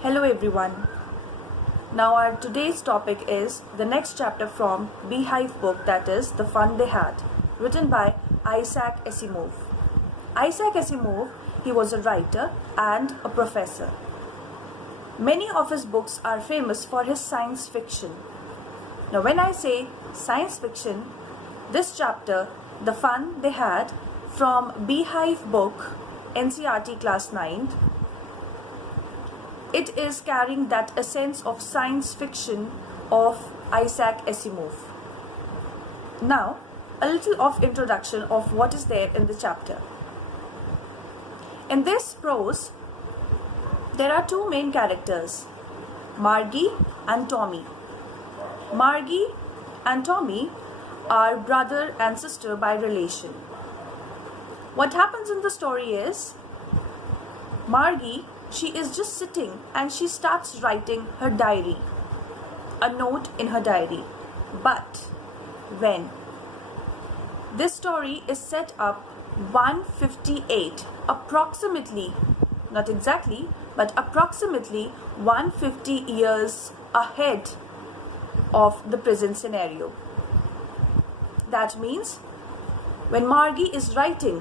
Hello everyone. Now our today's topic is the next chapter from Beehive book, that is The Fun They Had, written by Isaac Asimov. Isaac Asimov, he was a writer and a professor. Many of his books are famous for his science fiction. Now when I say science fiction, this chapter, The Fun They Had, from Beehive book, NCERT class 9th, it is carrying that essence of science fiction of Isaac Asimov. Now, a little of introduction of what is there in the chapter. In this prose, there are two main characters, Margie and Tommy. Margie and Tommy are brother and sister by relation. What happens in the story is, Margie, she is just sitting and she starts writing her diary, a note in her diary. But when this story is set up 158, approximately, not exactly, but approximately 150 years ahead of the present scenario. That means when Margie is writing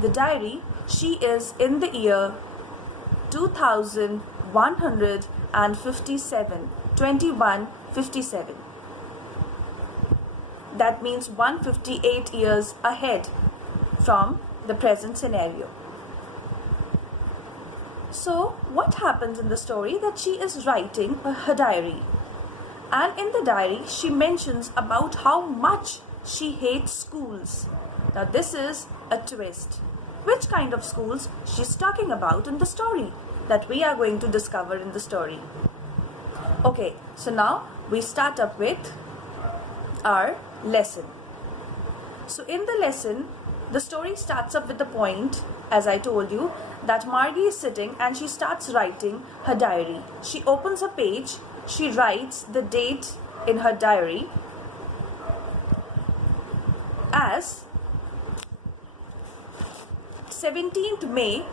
the diary, she is in the year 2157. That means 158 years ahead from the present scenario. So what happens in the story, that she is writing her diary, and in the diary she mentions about how much she hates schools. Now this is a twist. Which kind of schools she's talking about in the story, that we are going to discover in the story. Okay, so now we start up with our lesson. So in the lesson, the story starts up with the point, as I told you, that Margie is sitting and she starts writing her diary. She opens a page, she writes the date in her diary as 17th May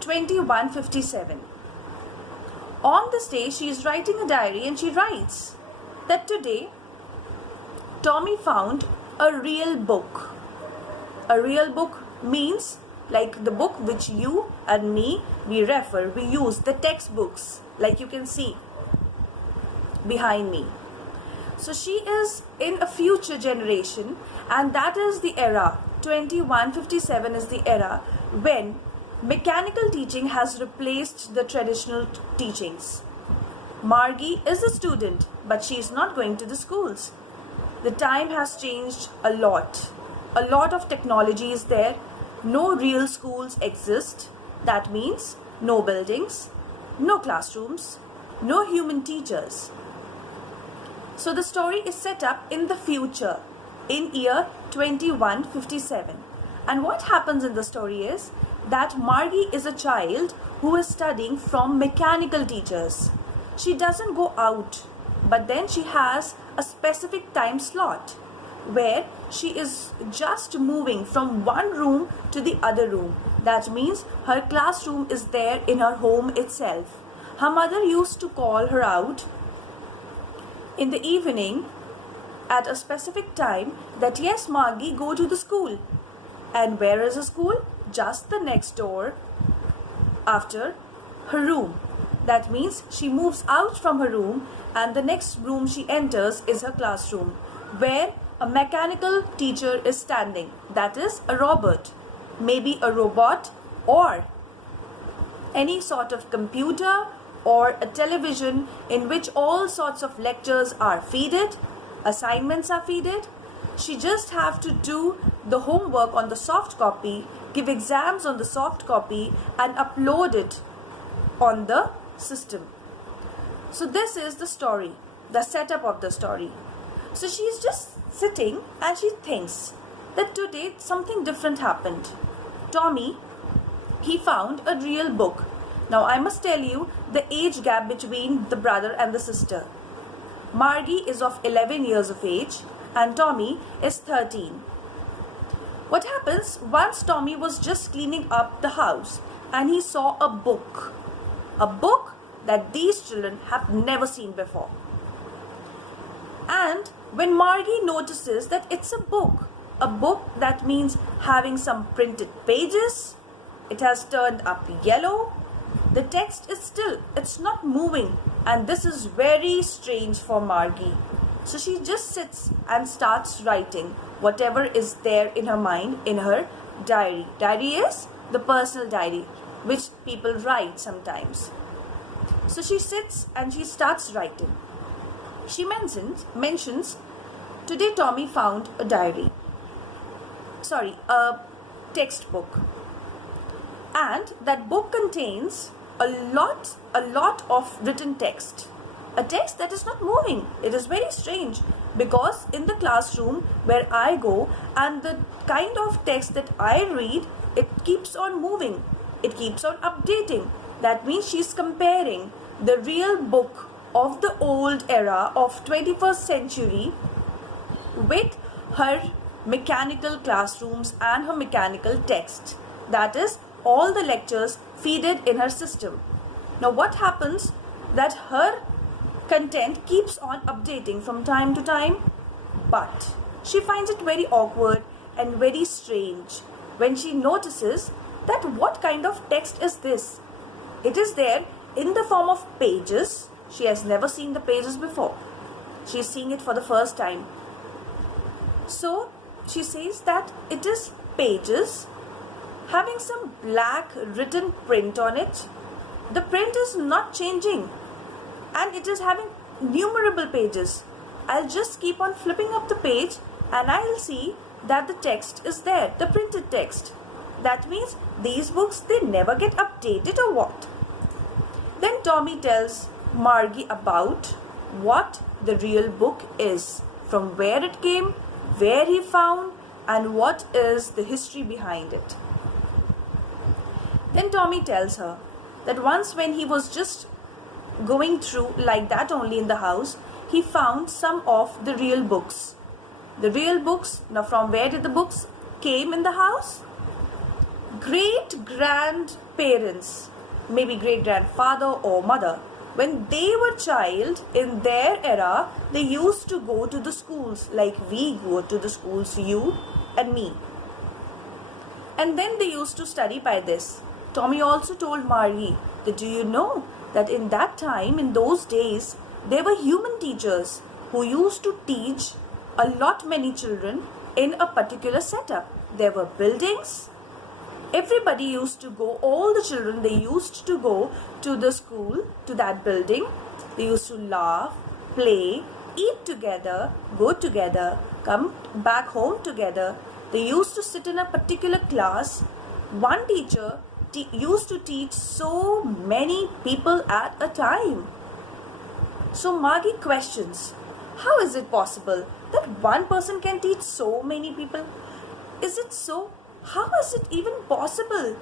2157. On this day, she is writing a diary and she writes that today Tommy found a real book. A real book means like the book which you and me, we refer, we use, the textbooks, like you can see behind me. So she is in a future generation, and that is the era, 2157 is the era when mechanical teaching has replaced the traditional teachings. Margie is a student, but she is not going to the schools. The time has changed a lot. A lot of technology is there. No real schools exist. That means no buildings, no classrooms, no human teachers. So the story is set up in the future, in year 2157. And what happens in the story is that Margie is a child who is studying from mechanical teachers. She doesn't go out, but then she has a specific time slot where she is just moving from one room to the other room. That means her classroom is there in her home itself. Her mother used to call her out in the evening at a specific time that yes, Margie, go to the school. And where is the school? Just the next door after her room. That means she moves out from her room and the next room she enters is her classroom, where a mechanical teacher is standing. That is a robot, maybe a robot or any sort of computer or a television in which all sorts of lectures are feeded, assignments are feeded. She just have to do the homework on the soft copy, give exams on the soft copy and upload it on the system. So this is the story, the setup of the story. So she is just sitting and she thinks that today something different happened. Tommy, he found a real book. Now I must tell you the age gap between the brother and the sister. Margie is of 11 years of age and Tommy is 13. What happens, once Tommy was just cleaning up the house and he saw a book A book that these children have never seen before. And when Margie notices that it's a book that means having some printed pages, it has turned up yellow, the text is still, it's not moving, and this is very strange for Margie. So she just sits and starts writing whatever is there in her mind in her diary. Diary is the personal diary which people write sometimes. So she sits and she starts writing. She mentions today Tommy found a diary. Sorry, a textbook. And that book contains a lot of written text. A text that is not moving. It is very strange because in the classroom where I go and the kind of text that I read, it keeps on moving. It keeps on updating. That means she's comparing the real book of the old era of 21st century with her mechanical classrooms and her mechanical text. That is all the lectures feeded in her system. Now what happens that her content keeps on updating from time to time, but she finds it very awkward and very strange when she notices that what kind of text is this? It is there in the form of pages. She has never seen the pages before. She is seeing it for the first time. So she says that it is pages having some black written print on it. The print is not changing and it is having numerable pages. I'll just keep on flipping up the page and I'll see that the text is there, the printed text. That means these books, they never get updated or what? Then Tommy tells Margie about what the real book is, from where it came, where he found, and what is the history behind it. Then Tommy tells her that once when he was just going through like that only in the house, he found some of the real books. The real books, now from where did the books came in the house? Great grandparents, maybe great grandfather or mother, when they were child in their era, they used to go to the schools like we go to the schools, you and me. And then they used to study by this. Tommy also told Margie that do you know that in that time, in those days, there were human teachers who used to teach a lot many children in a particular setup. There were buildings. Everybody used to go, all the children, they used to go to the school, to that building. They used to laugh, play, eat together, go together, come back home together. They used to sit in a particular class. One teacher used to teach so many people at a time. So Margie questions, how is it possible that one person can teach so many people? Is it so? How is it even possible?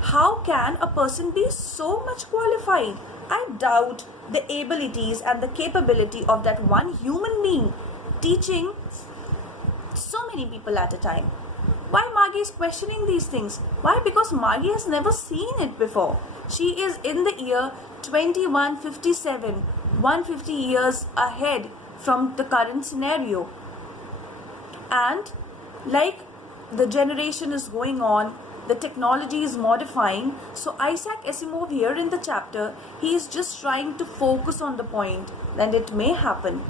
How can a person be so much qualified? I doubt the abilities and the capability of that one human being teaching so many people at a time. Why Margie is questioning these things? Why? Because Margie has never seen it before. She is in the year 2157, 150 years ahead from the current scenario. And like the generation is going on, the technology is modifying. So Isaac Asimov here in the chapter, he is just trying to focus on the point that it may happen.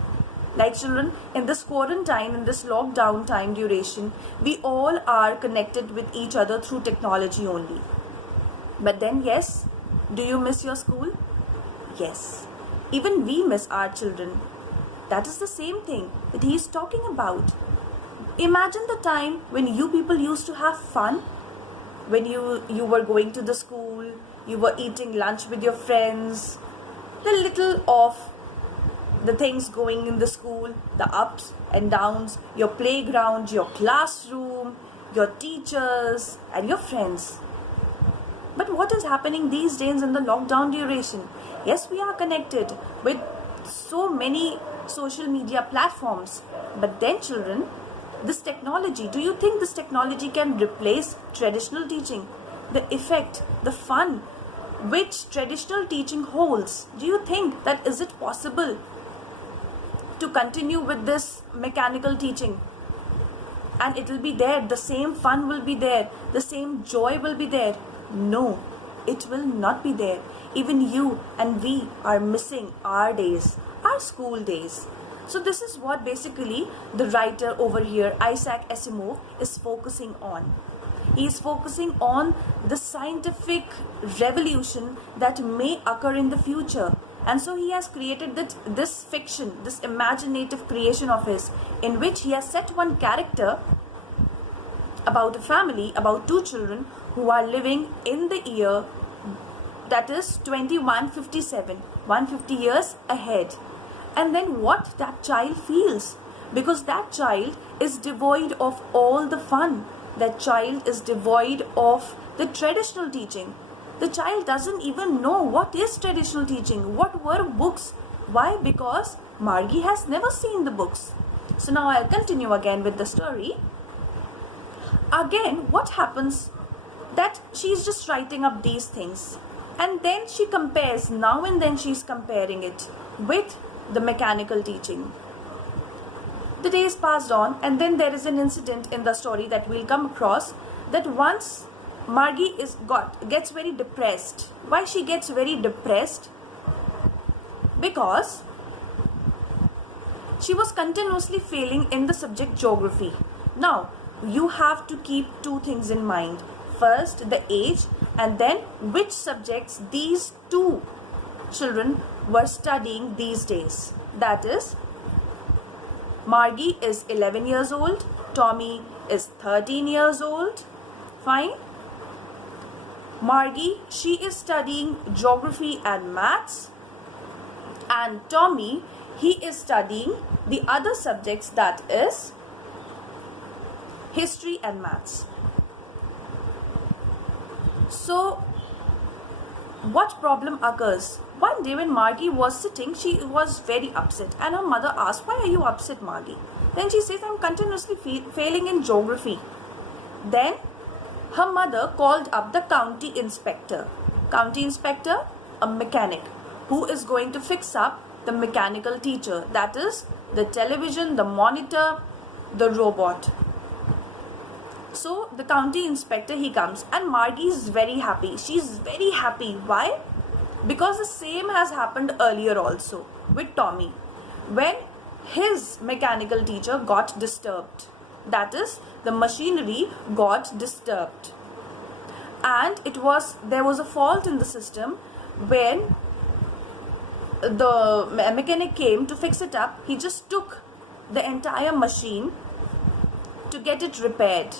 Like children, in this quarantine, in this lockdown time duration, we all are connected with each other through technology only. But then yes, do you miss your school? Yes. Even we miss our children. That is the same thing that he is talking about. Imagine the time when you people used to have fun. When you were going to the school, you were eating lunch with your friends. The little of the things going in the school, the ups and downs, your playground, your classroom, your teachers and your friends. But what is happening these days in the lockdown duration? Yes, we are connected with so many social media platforms. But then children, this technology, do you think this technology can replace traditional teaching? The effect, the fun, which traditional teaching holds. Do you think that is it possible to continue with this mechanical teaching? And it will be there, the same fun will be there, the same joy will be there? No, it will not be there. Even you and we are missing our days, our school days. So this is what basically the writer over here, Isaac Asimov, is focusing on. He is focusing on the scientific revolution that may occur in the future. And so he has created this fiction, this imaginative creation of his, in which he has set one character about a family, about two children who are living in the year that is 2157, 150 years ahead. And then what that child feels, because that child is devoid of all the fun. That child is devoid of the traditional teaching. The child doesn't even know what is traditional teaching, what were books. Why? Because Margie has never seen the books. So now I'll continue again with the story. Again, what happens that she's just writing up these things, and then she compares, now and then she's comparing it with the mechanical teaching. The days passed on, and then there is an incident in the story that we'll come across, that once Margie gets very depressed. Why she gets very depressed? Because she was continuously failing in the subject geography. Now, you have to keep two things in mind. First, the age, and then which subjects these two children were studying these days. That is, Margie is 11 years old, Tommy is 13 years old. Fine. Margie, she is studying geography and maths, and Tommy, he is studying the other subjects, that is history and maths. So what problem occurs? One day when Margie was sitting, she was very upset, and her mother asked, "Why are you upset, Margie?" Then she says, "I'm continuously failing in geography." Then her mother called up the county inspector. County inspector, a mechanic who is going to fix up the mechanical teacher, that is the television, the monitor, the robot. So the county inspector, he comes, and Margie is very happy. She's very happy. Why? Because the same has happened earlier also with Tommy, when his mechanical teacher got disturbed. That is, the machinery got disturbed, and there was a fault in the system. When the mechanic came to fix it up, he just took the entire machine to get it repaired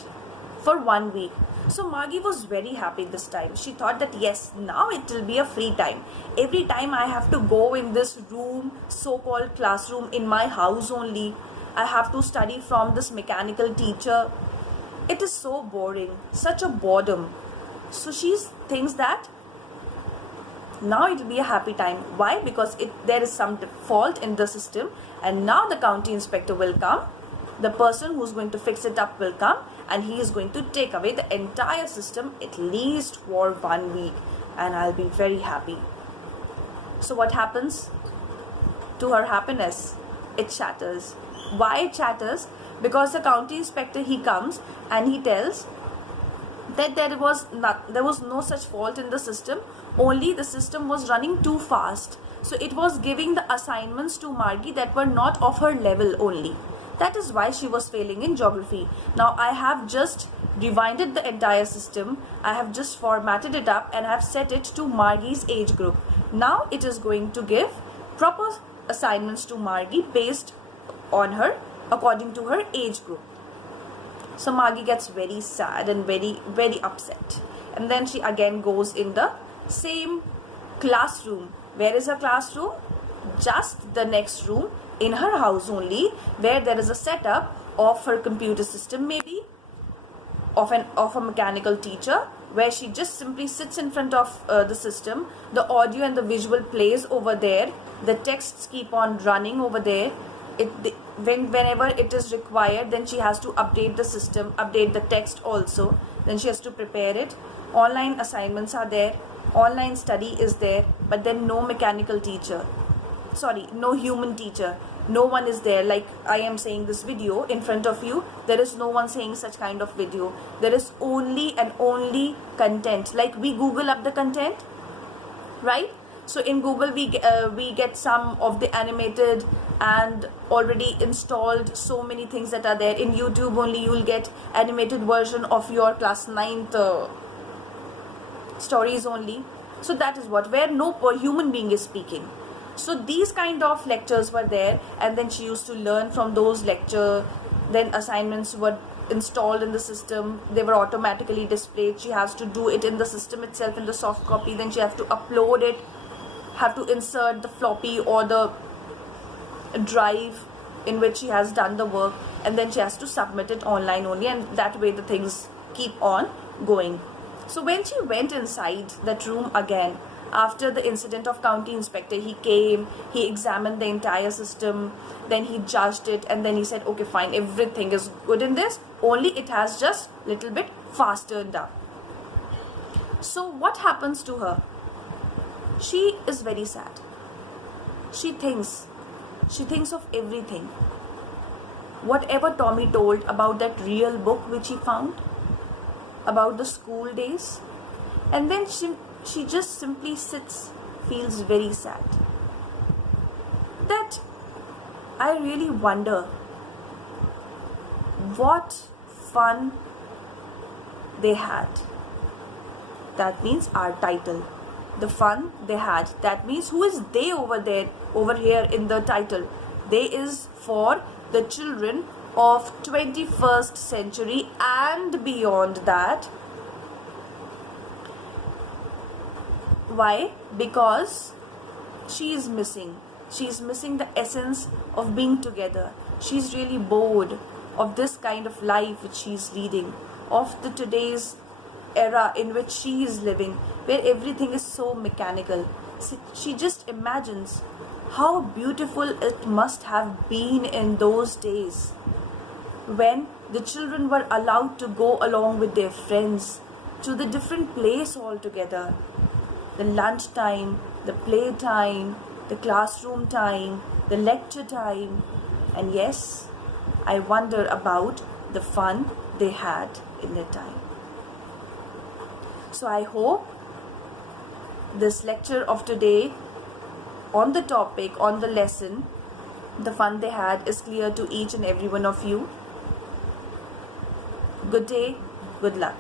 for 1 week. So Margie was very happy this time. She thought that yes, now it will be a free time. Every time I have to go in this room, so-called classroom in my house only, I have to study from this mechanical teacher. It is so boring, such a boredom. So she thinks that now it will be a happy time. Why? Because there is some fault in the system, and now the county inspector will come. The person who's going to fix it up will come, and he is going to take away the entire system at least for 1 week, and I'll be very happy. So what happens to her happiness? It shatters. Why it shatters? Because the county inspector, he comes and he tells that there was no such fault in the system, only the system was running too fast. So it was giving the assignments to Margie that were not of her level only. That is why she was failing in geography. Now I have just rewinded the entire system. I have just formatted it up and I have set it to Margie's age group. Now it is going to give proper assignments to Margie based on her, according to her age group. So Margie gets very sad and very, very upset. And then she again goes in the same classroom. Where is her classroom? Just the next room in her house only, where there is a setup of her computer system, maybe of a mechanical teacher, where she just simply sits in front of the system. The audio and the visual plays over there. The texts keep on running over there. Whenever it is required, then she has to update the system, update the text also. Then she has to prepare it. Online assignments are there. Online study is there, but then no mechanical teacher. Sorry, no human teacher. No one is there. Like I am saying this video in front of you, there is no one saying such kind of video. There is only and only content. Like we Google up the content, right? So in Google we get some of the animated and already installed so many things that are there. In YouTube only you will get animated version of your class 9th stories only. So that is what, where no human being is speaking. So these kind of lectures were there, and then she used to learn from those lecture. Then assignments were installed in the system, they were automatically displayed. She has to do it in the system itself, in the soft copy, then she have to upload it, have to insert the floppy or the drive in which she has done the work, and then she has to submit it online only, and that way the things keep on going. So when she went inside that room again, after the incident of county inspector, he came, he examined the entire system, then he judged it, and then he said, okay fine, everything is good in this, only it has just little bit faster done. So what happens to her? She is very sad. She thinks of everything, whatever Tommy told about that real book which he found, about the school days, and then she just simply sits, feels very sad. That I really wonder what fun they had. That means our title, the fun they had. That means who is they over there, over here in the title? They is for the children of 21st century and beyond that. Why? Because she is missing the essence of being together. She's really bored of this kind of life which she's leading, of the today's era in which she is living, where everything is so mechanical. She just imagines how beautiful it must have been in those days, when the children were allowed to go along with their friends to the different place altogether. The lunch time, the play time, the classroom time, the lecture time, and yes, I wonder about the fun they had in their time. So I hope this lecture of today on the topic, on the lesson, the fun they had, is clear to each and every one of you. Good day, good luck.